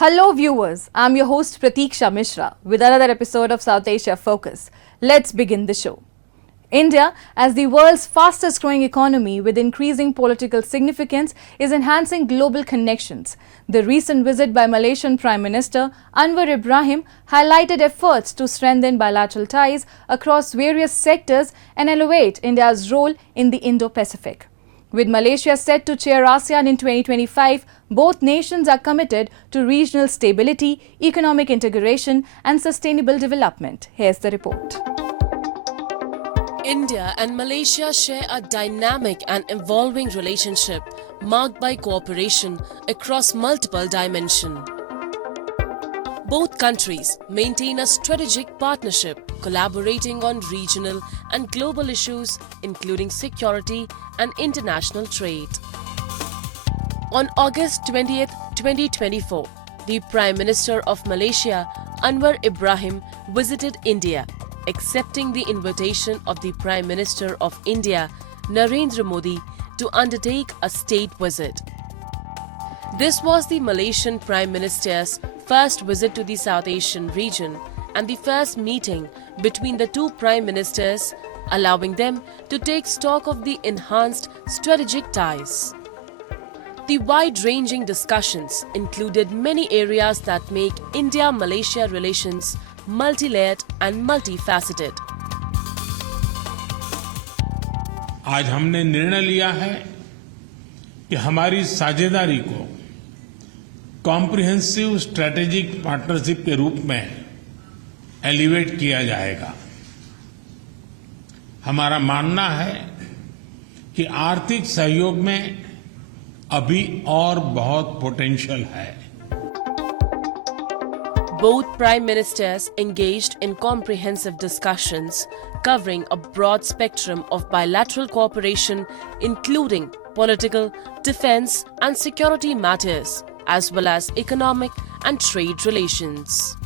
Hello viewers, I'm your host Pratiksha Mishra with another episode of South Asia Focus. Let's begin the show. India, as the world's fastest growing economy with increasing political significance, is enhancing global connections. The recent visit by Malaysian Prime Minister Anwar Ibrahim highlighted efforts to strengthen bilateral ties across various sectors and elevate India's role in the Indo-Pacific. With Malaysia set to chair ASEAN in 2025, both nations are committed to regional stability, economic integration and sustainable development. Here's the report. India and Malaysia share a dynamic and evolving relationship marked by cooperation across multiple dimensions. Both countries maintain a strategic partnership, collaborating on regional and global issues including security and international trade. On August 20, 2024, the Prime Minister of Malaysia, Anwar Ibrahim, visited India, accepting the invitation of the Prime Minister of India, Narendra Modi, to undertake a state visit. This was the Malaysian Prime Minister's first visit to the South Asian region and the first meeting between the two Prime Ministers, allowing them to take stock of the enhanced strategic ties. The wide-ranging discussions included many areas that make India-Malaysia relations multi-layered and multifaceted. आज हमने निर्णय लिया है कि हमारी साझेदारी को comprehensive strategic partnership के रूप में एलिवेट किया जाएगा। हमारा मानना है कि आर्थिक सहयोग में अभी और बहुत पोटेंशियल है। Both Prime Ministers engaged in comprehensive discussions covering a broad spectrum of bilateral cooperation including political, defense and security matters as well as economic and trade relations.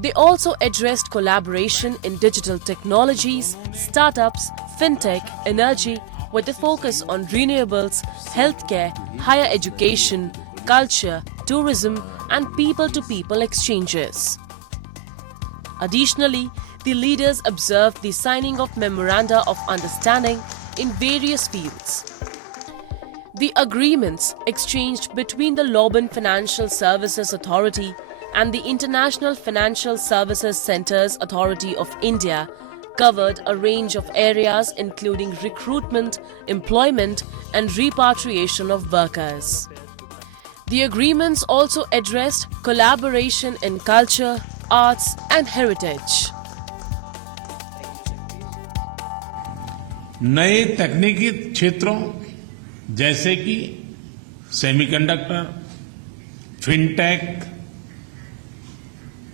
They also addressed collaboration in digital technologies, startups, fintech, energy with a focus on renewables, healthcare, higher education, culture, tourism and people-to-people exchanges. Additionally, the leaders observed the signing of memoranda of understanding in various fields. The agreements exchanged between the Loban Financial Services Authority and the International Financial Services Centres Authority of India covered a range of areas including recruitment, employment and repatriation of workers. The agreements also addressed collaboration in culture, arts and heritage. नए तकनीकी क्षेत्रों जैसे कि semiconductor, fintech,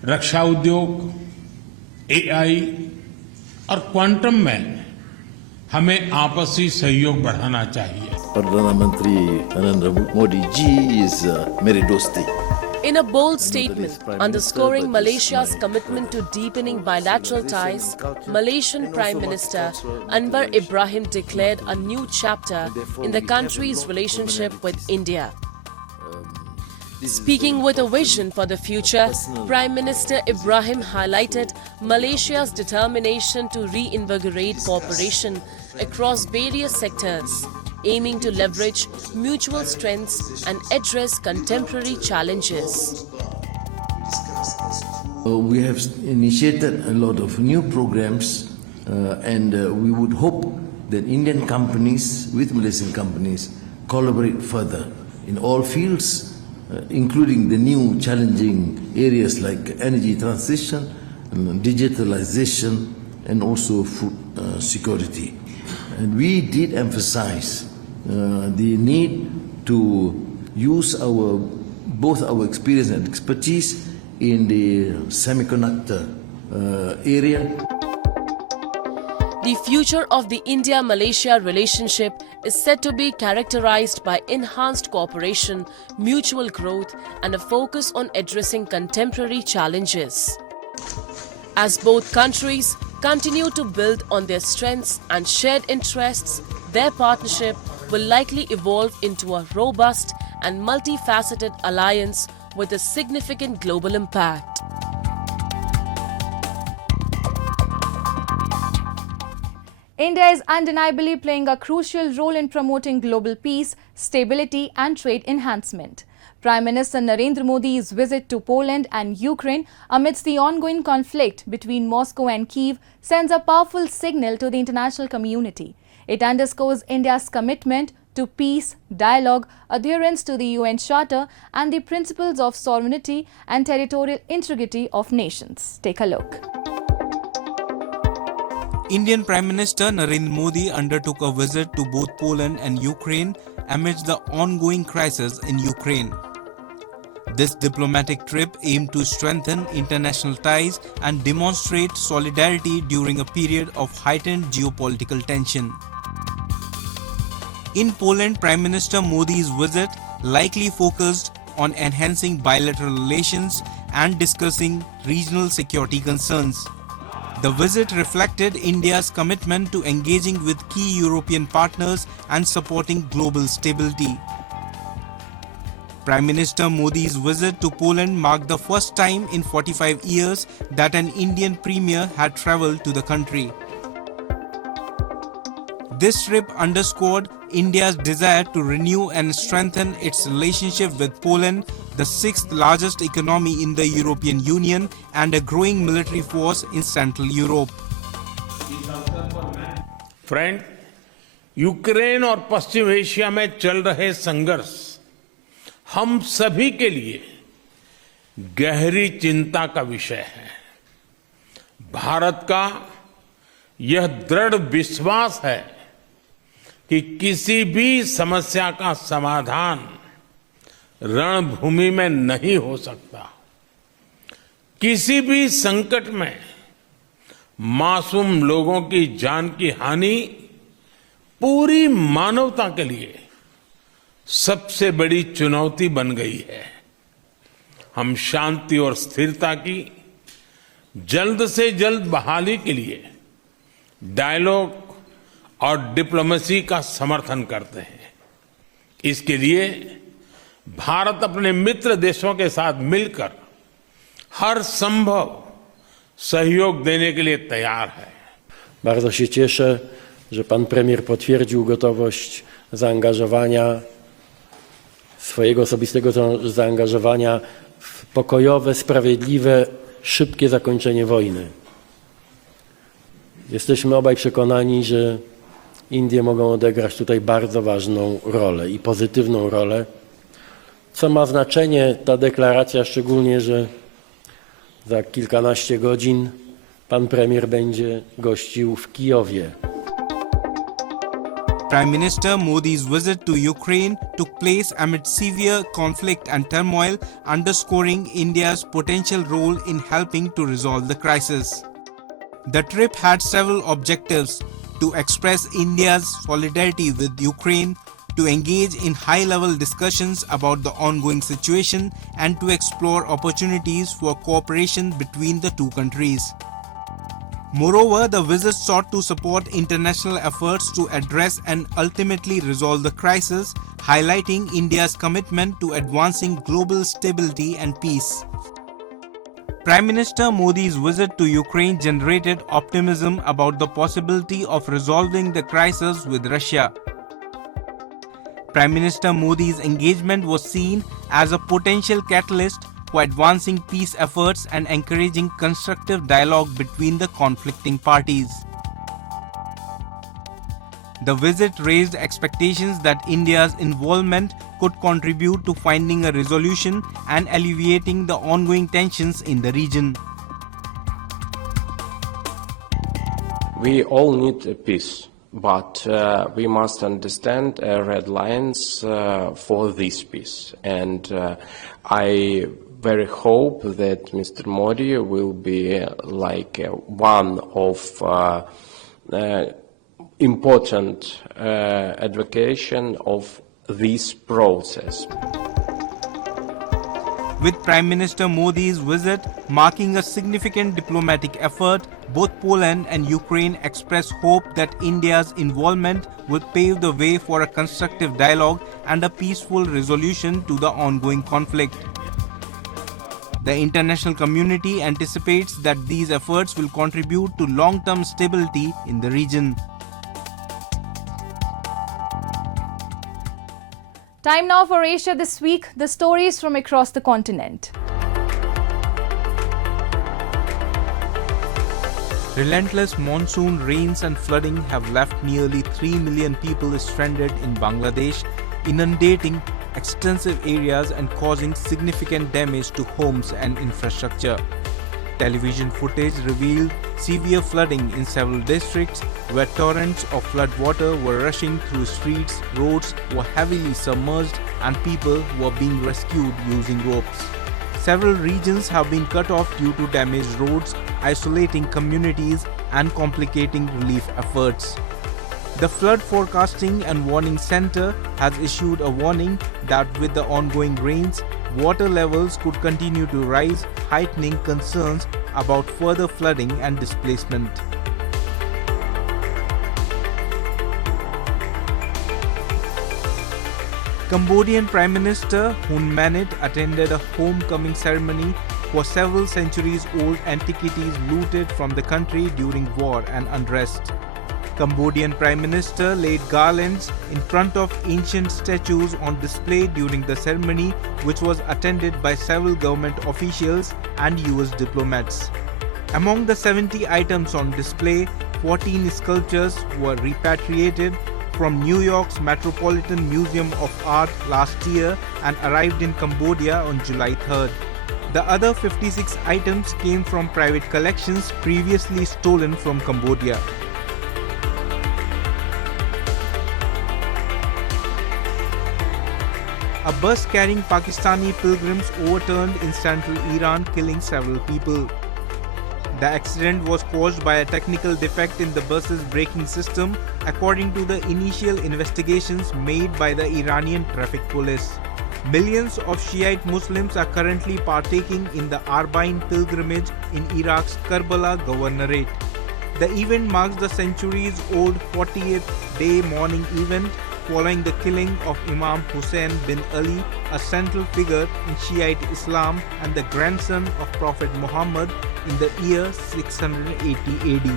रक्षा उद्योग, AI और quantum में हमें आपसी सहयोग बढ़ाना चाहिए। प्रधानमंत्री नरेंद्र मोदी जी is मेरे दोस्ती। In a bold statement underscoring Malaysia's commitment to deepening bilateral ties, Malaysian Prime Minister Anwar Ibrahim declared a new chapter in the country's relationship with India. Speaking with a vision for the future, Prime Minister Ibrahim highlighted Malaysia's determination to reinvigorate cooperation across various sectors, aiming to leverage mutual strengths and address contemporary challenges. We have initiated a lot of new programs and we would hope that Indian companies with Malaysian companies collaborate further in all fields, including the new challenging areas like energy transition, digitalization and also food security. And we did emphasize the need to use both our experience and expertise in the semiconductor area. The future of the India-Malaysia relationship is said to be characterized by enhanced cooperation, mutual growth, and a focus on addressing contemporary challenges. As both countries continue to build on their strengths and shared interests, their partnership will likely evolve into a robust and multifaceted alliance with a significant global impact. India is undeniably playing a crucial role in promoting global peace, stability and trade enhancement. Prime Minister Narendra Modi's visit to Poland and Ukraine amidst the ongoing conflict between Moscow and Kyiv sends a powerful signal to the international community. It underscores India's commitment to peace, dialogue, adherence to the UN Charter and the principles of sovereignty and territorial integrity of nations. Take a look. Indian Prime Minister Narendra Modi undertook a visit to both Poland and Ukraine amidst the ongoing crisis in Ukraine. This diplomatic trip aimed to strengthen international ties and demonstrate solidarity during a period of heightened geopolitical tension. In Poland, Prime Minister Modi's visit likely focused on enhancing bilateral relations and discussing regional security concerns. The visit reflected India's commitment to engaging with key European partners and supporting global stability. Prime Minister Modi's visit to Poland marked the first time in 45 years that an Indian premier had travelled to the country. This trip underscored India's desire to renew and strengthen its relationship with Poland, the sixth largest economy in the European Union and a growing military force in Central Europe. Friend, Ukraine और पश्चिम Asia में चल रहे संघर्ष हम सभी के लिए गहरी चिंता का विषय है। भारत का यह दृढ़ विश्वास है कि किसी भी समस्या का समाधान रणभूमि में नहीं हो सकता। किसी भी संकट में मासूम लोगों की जान की हानि पूरी मानवता के लिए सबसे बड़ी चुनौती बन गई है। हम शांति और स्थिरता की जल्द से जल्द बहाली के लिए डायलॉग और डिप्लोमेसी का समर्थन करते हैं। इसके लिए भारत अपने मित्र देशों के साथ मिलकर हर संभव सहयोग देने के लिए तैयार है। Bardzo się cieszę, że pan premier potwierdził gotowość zaangażowania, swojego osobistego zaangażowania w pokojowe, sprawiedliwe, szybkie zakończenie wojny. Jesteśmy obaj przekonani, że Indie mogą odegrać tutaj bardzo ważną rolę i pozytywną rolę. Co ma znaczenie ta deklaracja, szczególnie, że za kilkanaście godzin pan premier będzie gościł w Kijowie. Prime Minister Modi's visit to Ukraine took place amid severe conflict and turmoil, underscoring India's potential role in helping to resolve the crisis. The trip had several objectives: to express India's solidarity with Ukraine, to engage in high-level discussions about the ongoing situation, and to explore opportunities for cooperation between the two countries. Moreover, the visit sought to support international efforts to address and ultimately resolve the crisis, highlighting India's commitment to advancing global stability and peace. Prime Minister Modi's visit to Ukraine generated optimism about the possibility of resolving the crisis with Russia. Prime Minister Modi's engagement was seen as a potential catalyst for advancing peace efforts and encouraging constructive dialogue between the conflicting parties. The visit raised expectations that India's involvement could contribute to finding a resolution and alleviating the ongoing tensions in the region. We all need peace, but we must understand red lines for this peace. And I very hope that Mr. Modi will be one of important advocation of this process. With Prime Minister Modi's visit marking a significant diplomatic effort, both Poland and Ukraine expressed hope that India's involvement would pave the way for a constructive dialogue and a peaceful resolution to the ongoing conflict. The international community anticipates that these efforts will contribute to long-term stability in the region. Time now for Asia This Week, the stories from across the continent. Relentless monsoon rains and flooding have left nearly 3 million people stranded in Bangladesh, inundating extensive areas and causing significant damage to homes and infrastructure. Television footage revealed severe flooding in several districts where torrents of flood water were rushing through streets, roads were heavily submerged, and people were being rescued using ropes. Several regions have been cut off due to damaged roads, isolating communities and complicating relief efforts. The Flood Forecasting and Warning Center has issued a warning that with the ongoing rains, water levels could continue to rise, heightening concerns about further flooding and displacement. Cambodian Prime Minister Hun Manet attended a homecoming ceremony for several centuries-old antiquities looted from the country during war and unrest. Cambodian Prime Minister laid garlands in front of ancient statues on display during the ceremony, which was attended by several government officials and US diplomats. Among the 70 items on display, 14 sculptures were repatriated from New York's Metropolitan Museum of Art last year and arrived in Cambodia on July 3rd. The other 56 items came from private collections previously stolen from Cambodia. A bus carrying Pakistani pilgrims overturned in central Iran, killing several people. The accident was caused by a technical defect in the bus's braking system, according to the initial investigations made by the Iranian traffic police. Millions of Shiite Muslims are currently partaking in the Arba'in pilgrimage in Iraq's Karbala Governorate. The event marks the centuries-old 40th day mourning event following the killing of Imam Hussein bin Ali, a central figure in Shiite Islam and the grandson of Prophet Muhammad, in the year 680 AD.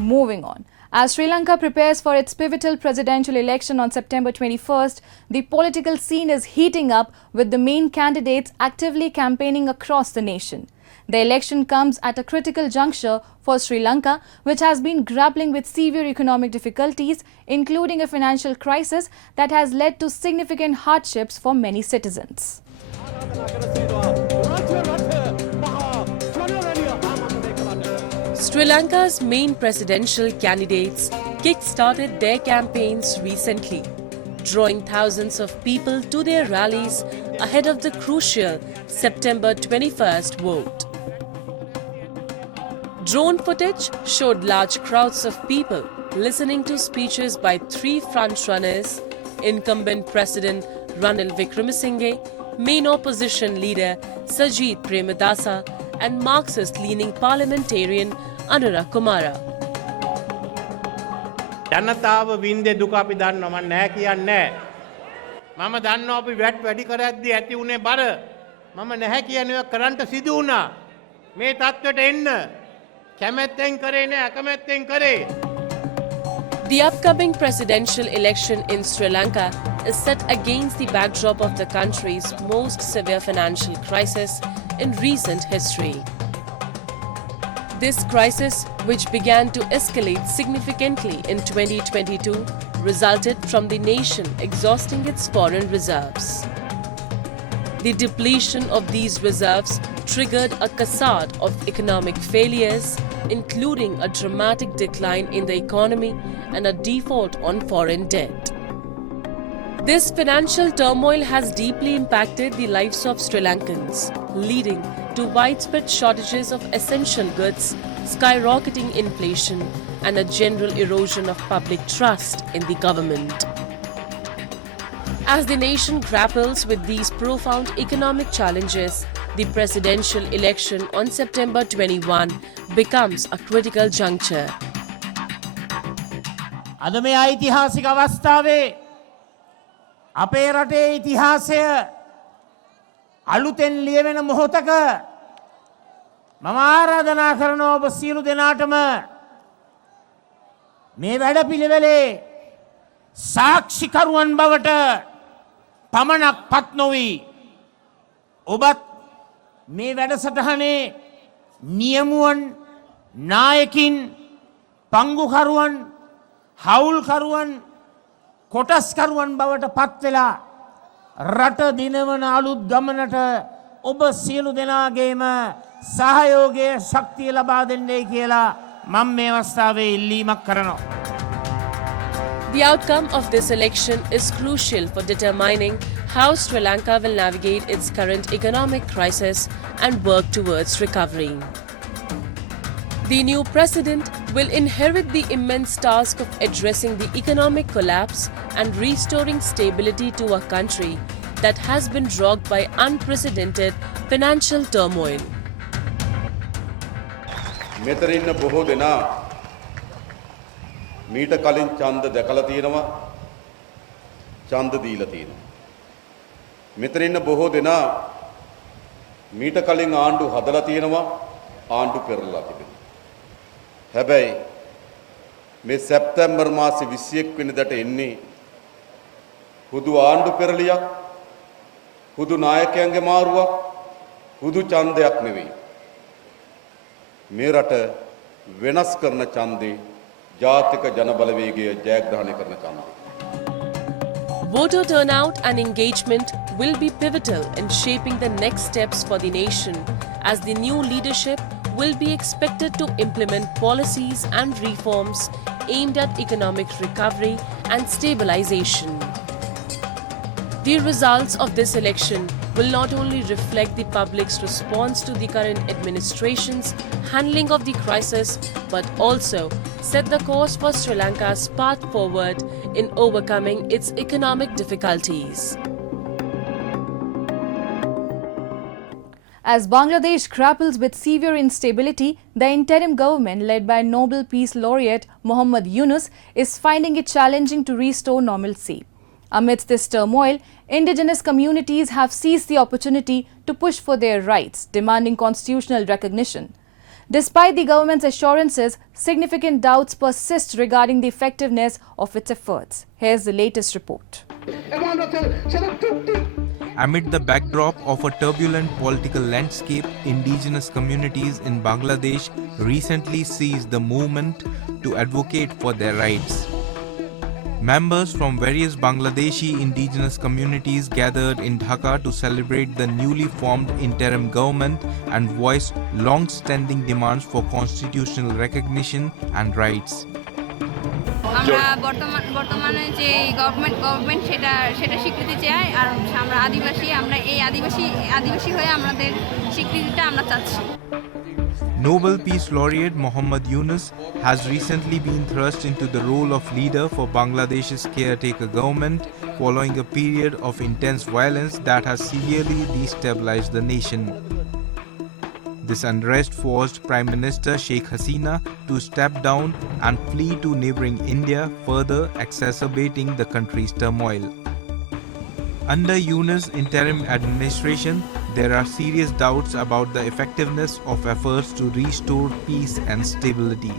Moving on. As Sri Lanka prepares for its pivotal presidential election on September 21st, the political scene is heating up with the main candidates actively campaigning across the nation. The election comes at a critical juncture for Sri Lanka, which has been grappling with severe economic difficulties, including a financial crisis that has led to significant hardships for many citizens. Sri Lanka's main presidential candidates kick-started their campaigns recently, drawing thousands of people to their rallies ahead of the crucial September 21st vote. Drone footage showed large crowds of people listening to speeches by three frontrunners: incumbent President Ranil Wickremesinghe, main opposition leader Sajith Premadasa, and Marxist-leaning parliamentarian Anura Kumara. ජනතාව වින්දේ දුක අපි දන්නවා මම නැහැ කියන්නේ මම දන්නවා අපි වැට් වැඩි කරද්දී ඇති උනේ බර මම නැහැ කියන්නේ කරන්ට සිදු වුණා මේ තත්ත්වයට එන්න කැමැත්තෙන් කරේ නෑ අකමැත්තෙන් කරේ. The upcoming presidential election in Sri Lanka is set against the backdrop of the country's most severe financial crisis in recent history. This crisis, which began to escalate significantly in 2022, resulted from the nation exhausting its foreign reserves. The depletion of these reserves triggered a cascade of economic failures, including a dramatic decline in the economy and a default on foreign debt. This financial turmoil has deeply impacted the lives of Sri Lankans, leading to widespread shortages of essential goods, skyrocketing inflation, and a general erosion of public trust in the government. As the nation grapples with these profound economic challenges, the presidential election on September 21 becomes a critical juncture. අද මේ ඓතිහාසික අවස්ථාවේ අපේ රටේ ඉතිහාසය අලුතෙන් ලියවෙන මොහොතක මම ආරාධනා කරනවා ඔබ සියලු දෙනාටම මේ වැඩපිළිවෙලේ සාක්ෂිකරුවන් බවට පමණක් පත් නොවී ඔබත් මේ වැඩසටහනේ නියමුවන් නායකින් පංගුකරුවන් හවුල්කරුවන් කොටස්කරුවන් බවට පත් වෙලා රට දිනවන අලුත් ගමනට ඔබ සියලු දෙනාගේම සහයෝගය ශක්තිය ලබා දෙන්නයි කියලා මම මේ අවස්ථාවේ ඉල්ලීමක් කරනවා. The outcome of this election is crucial for determining how Sri Lanka will navigate its current economic crisis and work towards recovery. The new president will inherit the immense task of addressing the economic collapse and restoring stability to a country that has been rocked by unprecedented financial turmoil. මෙතන ඉන්න බොහෝ දෙනා මීට කලින් ඡන්ද දැකලා තියෙනවා ඡන්ද දීලා තියෙනවා. මෙතන ඉන්න බොහෝ දෙනා මීට කලින් ආණ්ඩු හදලා තියෙනවා ආණ්ඩු පෙරලලා තිබෙනවා. හැබැයි මේ සැප්තැම්බර් මාසේ 21 වෙනිදාට එන්නේ හුදු ආණ්ඩු පෙරලියක් හුදු නායකයන්ගේ මාරුවක් හුදු ඡන්දයක් නෙවෙයි. මේ රට වෙනස් කරන ඡන්දේ ජාතික ජනබලවේගය ජයග්‍රහණය කරන ඡන්දේ. Voter turnout and engagement will be pivotal in shaping the next steps for the nation, as the new leadership will be expected to implement policies and reforms aimed at economic recovery and stabilization. The results of this election will not only reflect the public's response to the current administration's handling of the crisis, but also set the course for Sri Lanka's path forward in overcoming its economic difficulties. As Bangladesh grapples with severe instability, the interim government led by Nobel Peace Laureate Muhammad Yunus is finding it challenging to restore normalcy. Amidst this turmoil, indigenous communities have seized the opportunity to push for their rights, demanding constitutional recognition. Despite the government's assurances, significant doubts persist regarding the effectiveness of its efforts. Here's the latest report. Amid the backdrop of a turbulent political landscape, indigenous communities in Bangladesh recently seized the movement to advocate for their rights. Members from various Bangladeshi indigenous communities gathered in Dhaka to celebrate the newly formed interim government and voiced long-standing demands for constitutional recognition and rights. আমরা বর্তমানে যে government সেটা স্বীকৃতি চাই আর আমরা এই আদিবাসী হয়ে আমাদের স্বীকৃতিটা আমরা চাচ্ছি। Nobel Peace Laureate Muhammad Yunus has recently been thrust into the role of leader for Bangladesh's caretaker government following a period of intense violence that has severely destabilized the nation. This unrest forced Prime Minister Sheikh Hasina to step down and flee to neighboring India, further exacerbating the country's turmoil. Under Yunus' interim administration, there are serious doubts about the effectiveness of efforts to restore peace and stability.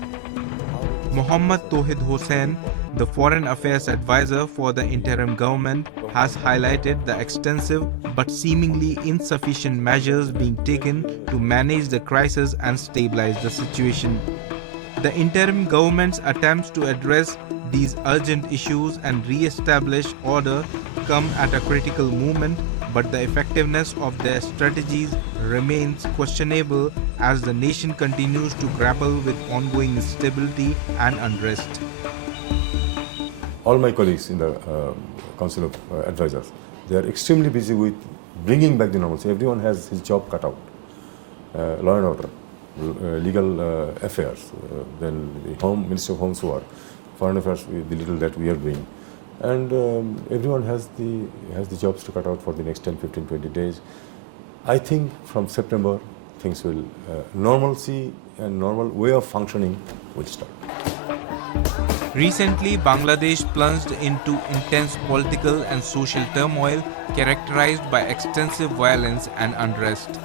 Muhammad Tohid Hossain, the Foreign Affairs Advisor for the interim government, has highlighted the extensive but seemingly insufficient measures being taken to manage the crisis and stabilize the situation. The interim government's attempts to address these urgent issues and re-establish order come at a critical moment, but the effectiveness of their strategies remains questionable as the nation continues to grapple with ongoing instability and unrest. All my colleagues in the Council of Advisors, they are extremely busy with bringing back the normalcy. Everyone has his job cut out. Law and order, legal affairs, then the Ministry of Home's work, foreign affairs, the little that we are doing. And everyone has the jobs to cut out for the next 10, 15, 20 days. I think from September, things will, normalcy and normal way of functioning will start. Recently, Bangladesh plunged into intense political and social turmoil characterized by extensive violence and unrest.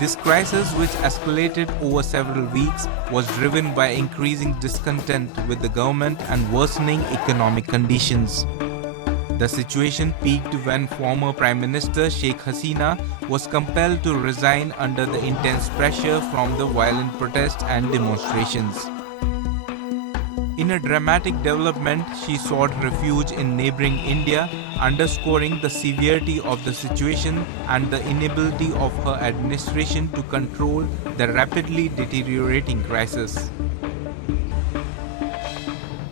This crisis, which escalated over several weeks, was driven by increasing discontent with the government and worsening economic conditions. The situation peaked when former Prime Minister Sheikh Hasina was compelled to resign under the intense pressure from the violent protests and demonstrations. In a dramatic development, she sought refuge in neighboring India, underscoring the severity of the situation and the inability of her administration to control the rapidly deteriorating crisis.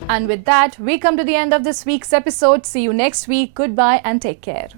And with that, we come to the end of this week's episode. See you next week. Goodbye and take care.